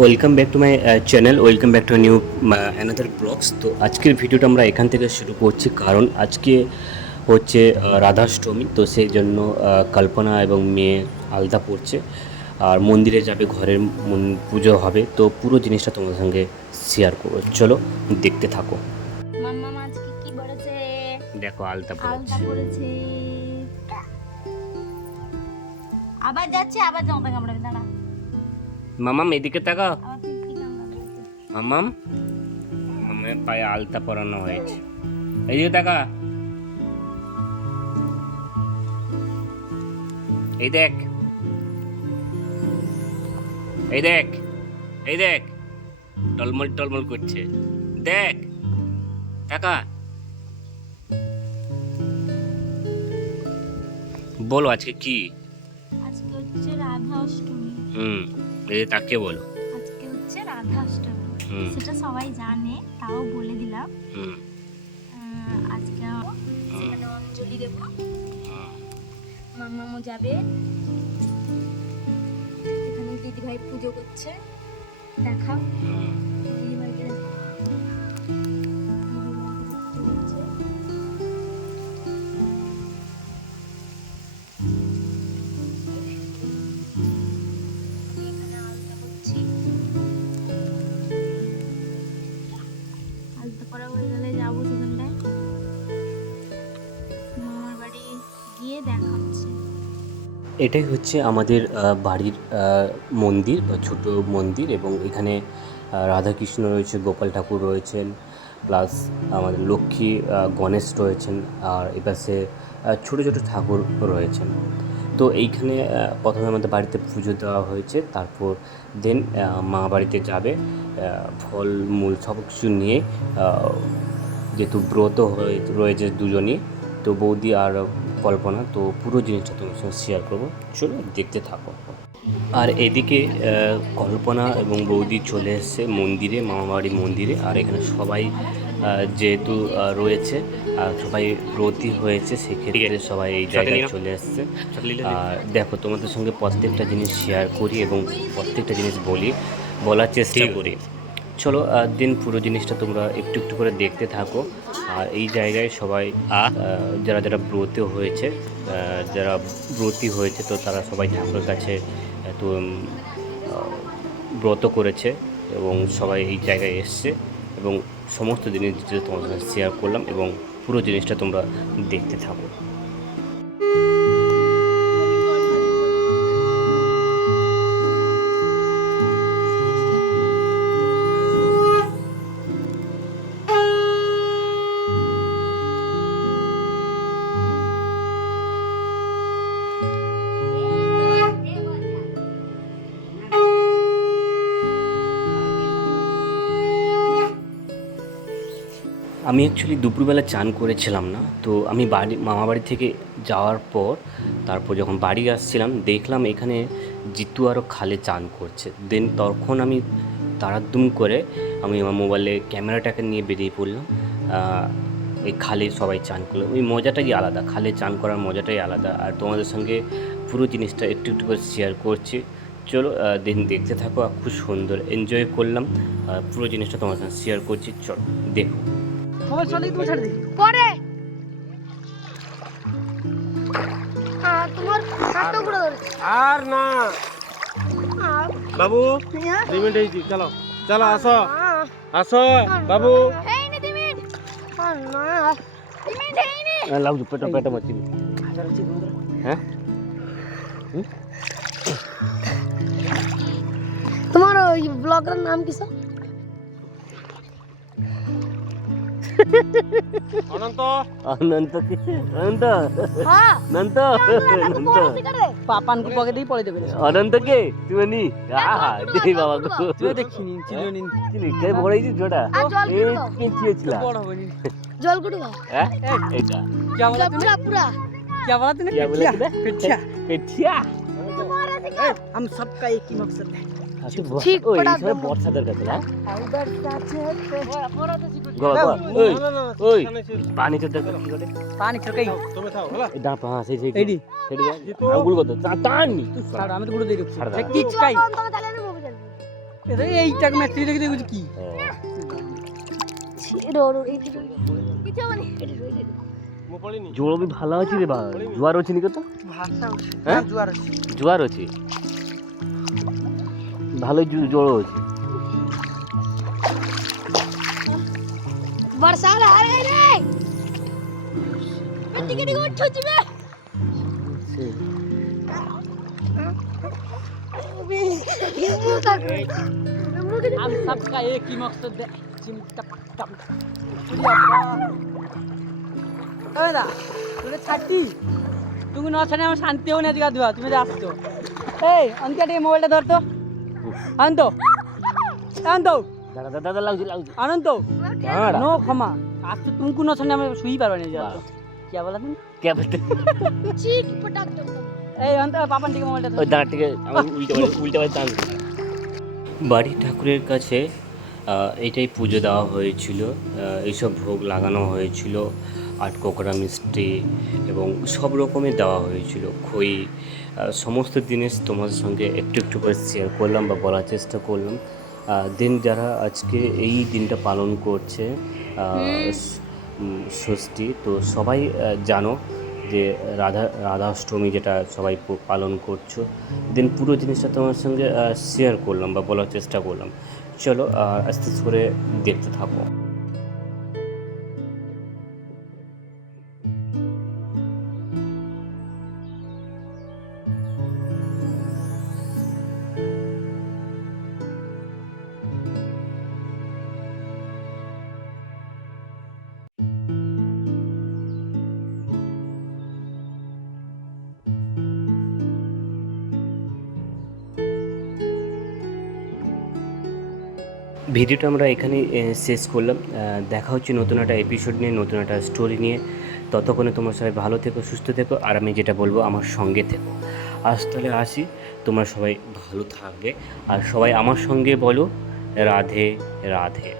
Welcome back to my channel, welcome back to new another blogs. তো আজকের ভিডিওটা আমরা এখান থেকে শুরু করছি, কারণ আজকে হচ্ছে রাধাষ্টমী। তো সেই জন্য কল্পনা এবং মেয়ে আলতা পড়ছে আর মন্দিরে যাবে, ঘরের পুজো হবে। তো পুরো জিনিসটা তোমাদের সঙ্গে শেয়ার করবো, চলো দেখতে থাকো। মাম্মা আজকে কি পড়েছে? দেখো আলতা আলতা পড়েছে। পড়েছে। আবার যাচ্ছে, আবার জামা কামড়াবে, দাঁড়া। মামাম এদিকে তাকাও। আবার তুই কি কামড়াবে? মামাম, মামের পায়ে আলতা পরানো হয়েছে, এইদিকে তাকা। এই দেখ, এই দেখ, এই দেখ, টলমল টলমল করছে, দেখ, টাকা। বলো আজকে কি? আজকে হচ্ছে রাধা অষ্টমী। এই যে তাকে বলো। আজকে হচ্ছে রাধা অষ্টমী। হুম। সেটা সবাই জানে, তাও বলে দিলাম। হুম। আজকে সেখানে অঞ্জলি দেব, মাম্মামও যাবে। এখানে দিদিভাই পুজো করছে, দেখাও দিদিভাইকে, দেখাও। দিদিভাইকে পুজো করছে। আমি এখানে আলতা করছি। আলতা করা হয়ে গেলে যাবো সেখানটায়, মামার বাড়ি গিয়ে দেখা হচ্ছে। এটাই হচ্ছে আমাদের বাড়ির মন্দির বা ছোট মন্দির, এবং এখানে রাধাকৃষ্ণ রয়েছে, গোপাল ঠাকুর রয়েছেন, প্লাস আমাদের লক্ষ্মী গণেশ রয়েছেন, আর এপাশে ছোটো ছোটো ঠাকুর রয়েছেন। তো এইখানে প্রথমে আমাদের বাড়িতে পুজো দেওয়া হয়েছে, তারপর দেন মা বাড়িতে যাবে ফল মূল সব কিছু নিয়ে, যেহেতু ব্রত হয়ে রয়েছে দুজনই, তো বৌদি আর কল্পনা। তো পুরো জিনিসটা তোমার সঙ্গে শেয়ার করবো, চলো দেখতে থাকো। আর এদিকে কল্পনা এবং বৌদি চলে এসেছে মন্দিরে, মামাবাড়ি মন্দিরে। আর এখানে সবাই যেহেতু রয়েছে, সবাই ব্রতী হয়েছে, সেক্ষেত্রে সবাই এই জায়গায় চলে এসছে। আর দেখো, তোমাদের সঙ্গে প্রত্যেকটা জিনিস শেয়ার করি এবং প্রত্যেকটা জিনিস বলার চেষ্টা করি। চলো দিন পুরো জিনিসটা তোমরা একটু একটু করে দেখতে থাকো। আর এই জায়গায় সবাই যারা যারা ব্রত হয়েছে, যারা ব্রতী হয়েছে, তো তারা সবাই ঠাকুরের কাছে তো ব্রত করেছে এবং সবাই এই জায়গায় এসছে, এবং সমস্ত জিনিস তোমাদের সাথে শেয়ার করলাম, এবং পুরো জিনিসটা তোমরা দেখতে থাকো। আমি অ্যাকচুয়ালি দুপুরবেলা চান করেছিলাম না। তো আমি মামা বাড়ি থেকে যাওয়ার পর, তারপর যখন বাড়ি আসছিলাম, দেখলাম এখানে জিতু আরও খালে চান করছে। দেন তখন আমি তাড়াহুড়ো করে আমি আমার মোবাইলে ক্যামেরাটাকে নিয়ে বেরিয়ে পড়লাম। এই খালে সবাই চান করলো, ওই মজাটাই আলাদা, খালে চান করার মজাটাই আলাদা। আর তোমাদের সঙ্গে পুরো জিনিসটা একটু একটু করে শেয়ার করছি, চলো দিন দেখতে থাকো। খুব সুন্দর এনজয় করলাম, পুরো জিনিসটা তোমার সঙ্গে শেয়ার করছি, চলো দেখো। সবাই চলে তুমি ছাড় দে পরে তোমার হাতটা ঘুরে ধরে। আর না বাবু 2 মিনিট হয়েছি, চলো চলো আসো আসো বাবু। হেইনি 2 মিনিট, না 2 মিনিট হেইনি। লাউ পেটা পেটা মাছি। হ্যাঁ, তোমার ওই ব্লগের নাম কি স্যার? অনন্ত অনন্ত কি? অনন্ত, হ্যাঁ অনন্ত, অনন্ত, পাপান কো পকে দেই পড়ে দেবে অনন্ত কে তুমি নি? আহা দেই বাবা গো, তুই দেখিনি চিনি চিনি কে বড়াইছি ছোটা আর জল এই কুড়ো দাও। কিনছিছিল। বড় হবে নি জল কুড়ো দাও। হ্যাঁ এটা কি বলা তুমি পুরা পুরা কি বলা তুমি क्या बोला तूने? पिठिया पेठिया। हम सबका एक ही मकसद है ঠিক ওই পড়া সময় দেবো। বর্ষা দরকার ছিল। আইবার কাছে ওই ওই পানি তো দরকার কি করে? पानी छड़काई তুমি থাও হলা এই ডান পাশে সেই এইডি সেটা আঙ্গুল কত টান নি তুই ছাড় আমি তো গুলো দেই ছাড় দিচ্ছি দাও। কিচকাই তুমি তাহলে আমি মুভি দেখব। এইটাকে ম্যাট্রি দেখে দেখছি কি জোর ବି ଭଲ ଅଛି ରେ ବା ଜୁଆର ଅଛି ନିକ ତ ভাষা হ্যাঁ? জুয়ার আছে জুয়ার ଅଛି ভালো জোর ଅଛି वर्षा आ रही रे मिट्टी के उठ जिबे हम सबका एक ही मकसद है चिमटा पक्का ওই দা তোরে ছাড়তি তুমি ন ছাড়ে আমার শান্তি হবে না আজকে গাধুয়া তুমি যে আসছো এই অন্তিয়া টিকে মোবাইলটা ধর তো আনন্দ আনন্দ দাদা দাদা দাদা লাগুଛି লাগুଛି আনন্দ হ্যাঁ নো ক্ষমা আজ তো তুমি ন ছাড়ে আমি শুই পারবো না যা কি বলা তুমি কে বলতে चीट पटक दो এই অন্ত পাপান টিকে মোবাইলটা ধর ওই দাঁড়া থেকে আমার উল্টে পাল্টে টান বাড়ির ঠাকুরের কাছে এটাই পুজো দেওয়া হয়েছিল এইসব ভোগ লাগানো হয়েছিল আটকোকড়া মিষ্টি এবং সব রকমের দেওয়া হয়েছিল খই সমস্ত জিনিস তোমাদের সঙ্গে একটু একটু করে শেয়ার করলাম বা বলার চেষ্টা করলাম দিন যারা আজকে এই দিনটা পালন করছে ষষ্ঠী তো সবাই জানো যে রাধাষ্টমী যেটা সবাই পালন করছো দেন পুরো জিনিসটা তোমার সঙ্গে শেয়ার করলাম বা বলার চেষ্টা করলাম চলো আস্তে আস্তে করে দেখতে থাকো ভিডিওটা আমরা এখানে শেষ করলাম দেখা হচ্ছে নতুন একটা এপিসোড নিয়ে নতুন একটা স্টোরি নিয়ে ততক্ষণে তোমরা সবাই ভালো থেকো সুস্থ থেকো আর আমি যেটা বলবো আমার সঙ্গে থেকো আজ তাহলে আসি তোমরা সবাই ভালো থাকবে আর সবাই আমার সঙ্গে বলো রাধে রাধে